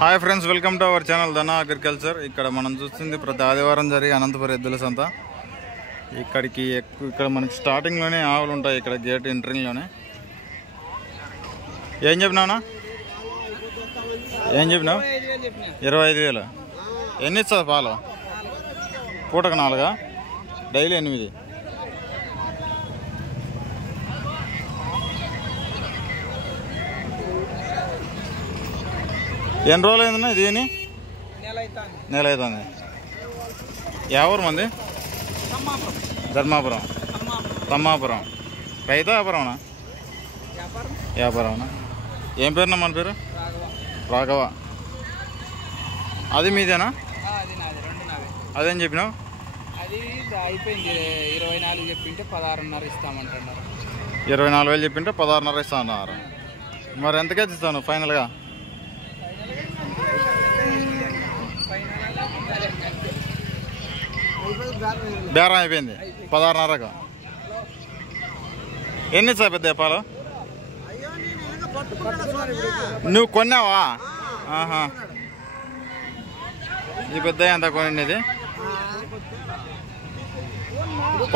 Hi friends, welcome to our channel ధన agriculture. ఇక్కడ మనం చూస్తుంది ప్రతి ఆదివారం జరిగే అనంతపురం ఎద్దుల సంత. ఇక్కడ మనకి స్టార్టింగ్లోనే ఆవులు ఉంటాయి. ఇక్కడ గేట్ ఎంట్రీలోనే. ఏం చెప్పినావునా? ఏం చెప్పినావు? 25,000. ఎన్ని ఇస్తుంది పాలు? పూటకు 4, డైలీ 8. ఎన్ని రోజులు అయిందన్నా ఇది? నెల అవుతుంది. ఎవరు మంది? ధర్మాపురం, తమ్మాపురం. రైతా వ్యాపారమనా? వ్యాపారమనా? ఏం పేరునా? మన పేరు రాఘవ. అది మీదేనా? అదేం చెప్పినావు? అది అయిపోయింది. 24 చెప్పింటే 16,500 ఇస్తామంటున్నారు. 24,000 చెప్పింటే 16,500 ఇస్తా అన్నారు. మరి ఎంతకైతే ఇస్తాను ఫైనల్గా? బేరం అయిపోయింది 16,500కు. ఎన్ని ఇచ్చా పెద్ద పాలు? నువ్వు కొన్నావా? ఆహా. ఈ పెద్ద ఎంత కొనిది?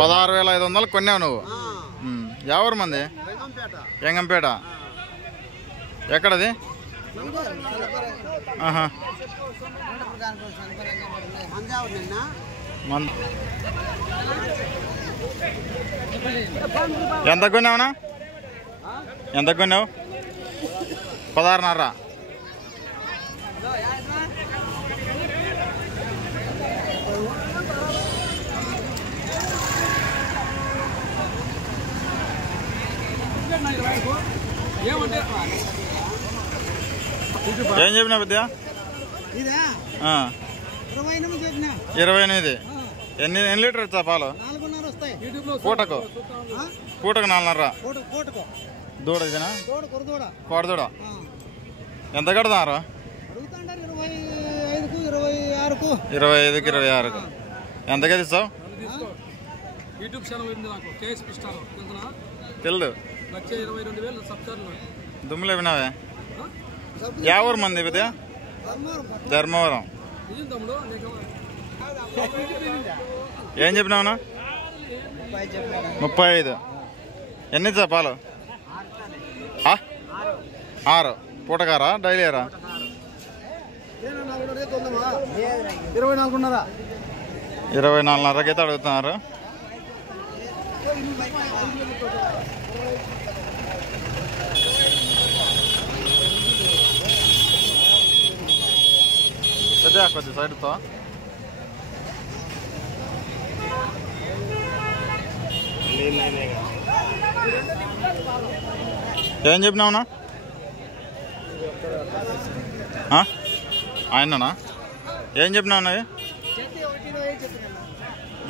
16,500 కొన్నావు నువ్వు. ఎవరు మంది? ఎంగంపేట. ఎక్కడది? ఆహా. ఎంత కొన్నావునా? ఎంత కొన్నావు? 16,500. ఏం చెప్పినా పెద్ద? 28. ఎన్ని లీటర్ ఇచ్చా పాలు? పూటకు 4,500. దూడ ఇదేనా? కోడదూడ. ఎంత కడతారు? 25కి 26కు. ఎంతకైతే ఇస్తావు? తెలుదు. దుమ్ములు వినావే. ఎవరు మంది పెద్ద? ధర్మవరం. ఏం చెప్పినావునా? 35. ఎన్ని ఇచ్చా పాలు? 6. పూటకారా డైలీరా? 24,500 అయితే అడుగుతున్నారు. పెద్ద కొద్ది సైడ్తో. ఏం చెప్పినావునా? ఆయననా? ఏం చెప్పినావు?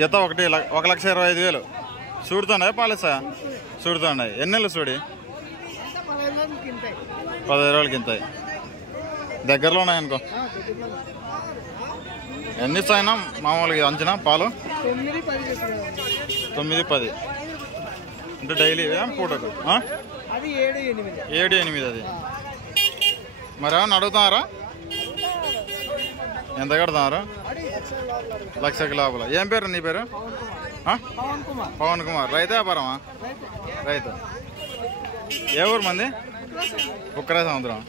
జత 1,25,000. చూడుతున్నాయి పాలిసా? చూడుతున్నాయి. ఎన్ని నెలలు చూడి? 15 రోజులకి ఇంత. దగ్గరలో ఉన్నాయనుకో. ఎన్ని ఇస్తాయినా మామూలుగా అంచనా పాలు? 9-10 అంటే డైలీ పూటకు 7-8. అది మరి ఏమన్నా అడుగుతున్నారా? ఎంత కడుతున్నారు? 1,00,000 లోపల. ఏం పేరు నీ పేరు? పవన్ కుమార్. రైతు వ్యాపారమా? రైతు. ఏ ఊరు మంది? ఉక్కరా సముద్రం.